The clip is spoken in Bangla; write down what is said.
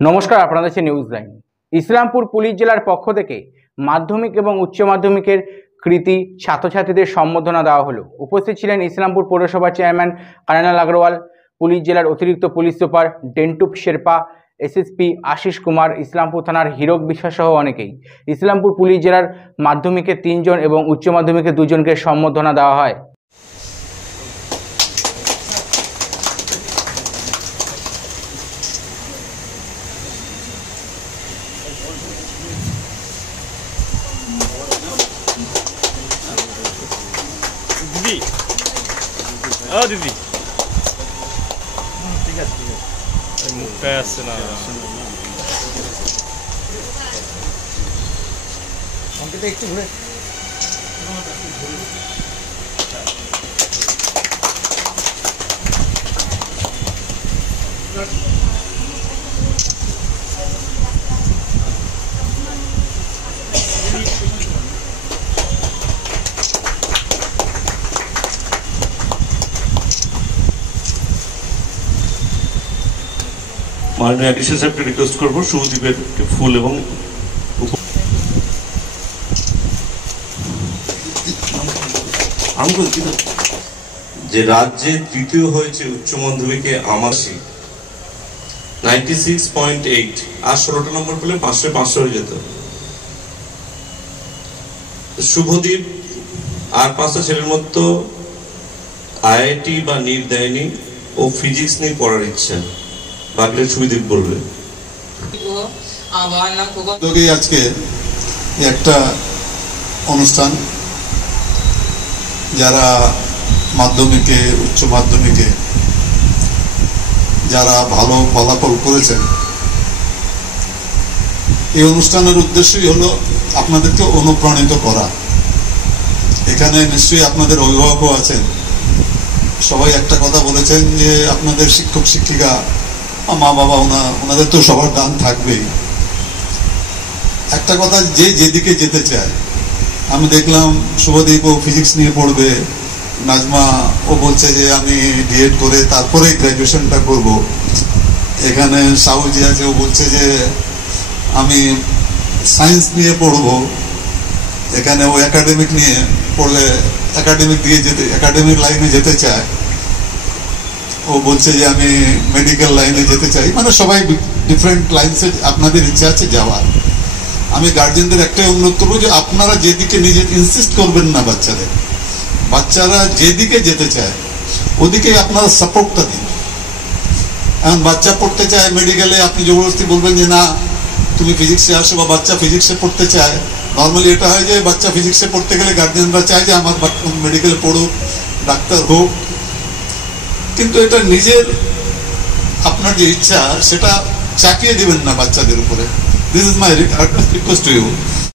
নমস্কার, আপনারা দেখছেন নিউজ লাইন। ইসলামপুর পুলিশ জেলার পক্ষ থেকে মাধ্যমিক এবং উচ্চ মাধ্যমিকের কৃতী ছাত্রছাত্রীদের সম্বর্ধনা দেওয়া হলো। উপস্থিত ছিলেন ইসলামপুর পৌরসভার চেয়ারম্যান কানাইলাল আগরওয়াল, পুলিশ জেলার অতিরিক্ত police super Dendup Sherpa, SSP Ashis Kumar, Islampur থানার হীরক বিশ্বাস সহ অনেকেই। ইসলামপুর পুলিশ জেলার মাধ্যমিকে 3 জন এবং উচ্চ মাধ্যমিকে 2 জনকে সম্বর্ধনা দেওয়া হয়। दीदी दीदी ठीक है मुखटा আসছে না আমাকে তো একটু ঘুরে মাননীয় অ্যাডিশনাল সাহেবকে রিকোয়েস্ট করবো শুভদীপের ফুল এবং যে রাজ্যে তৃতীয় হয়েছে উচ্চ মাধ্যমিকে আমাসি 96.8, আর 16টা নম্বর পেলে 500 হয়ে যেত। শুভদীপ আর 5টা ছেলের মতো আইআইটি বা নিট দেয়নি, ও ফিজিক্স নিয়ে পড়ার ইচ্ছা। বাকিটা শুভদীপ বলবে। আজকে একটা অনুষ্ঠান, যারা মাধ্যমিকে উচ্চ মাধ্যমিকে যারা ভালো ফলাফল করেছেন, এই অনুষ্ঠানের উদ্দেশ্যই হলো আপনাদেরকে অনুপ্রাণিত করা। এখানে নিশ্চয়ই আপনাদের অভিভাবকও আছেন, সবাই একটা কথা বলেছেন যে আপনাদের শিক্ষক শিক্ষিকা মা বাবা ওনাদের তো সবার দান থাকবেই। একটা কথা, যে যেদিকে যেতে চায়, আমি দেখলাম শুভদীপ ও ফিজিক্স নিয়ে পড়বে, নাজমা ও বলছে যে আমি ডিএড করে তারপরে গ্র্যাজুয়েশনটা করব, এখানে সাউজি আছে ও বলছে যে আমি সায়েন্স নিয়ে পড়ব, এখানে ও একাডেমিক নিয়ে পড়লে একাডেমিক লাইনে যেতে চায়, ও বলছে যে আমি মেডিকেল লাইনে যেতে চাই। মানে সবাই ডিফারেন্ট লাইনসে আপনাদের ইচ্ছা আছে যাওয়ার। আমি গার্জিয়ানদের একটাই অনুরোধ করবো যে আপনারা যেদিকে নিজে ইনসিস্ট করবেন না, বাচ্চারা যেদিকে যেতে চায় ওদিকে আপনারা সাপোর্টটা দিন। এখন বাচ্চা পড়তে চায় মেডিকেলে, আপনি জবরদস্তি বলবেন যে না তুমি ফিজিক্সে আসো, বা বাচ্চা ফিজিক্সে পড়তে চায়। নর্মালি এটা হয় যে বাচ্চা ফিজিক্সে পড়তে গেলে গার্জিয়ানরা চায় যে আমার মেডিকেলে পড়ুক, ডাক্তার হোক, কিন্তু এটা নিজের আপনার যে ইচ্ছা সেটা চাপিয়ে দিবেন না বাচ্চাদের উপরে। This is my request to you.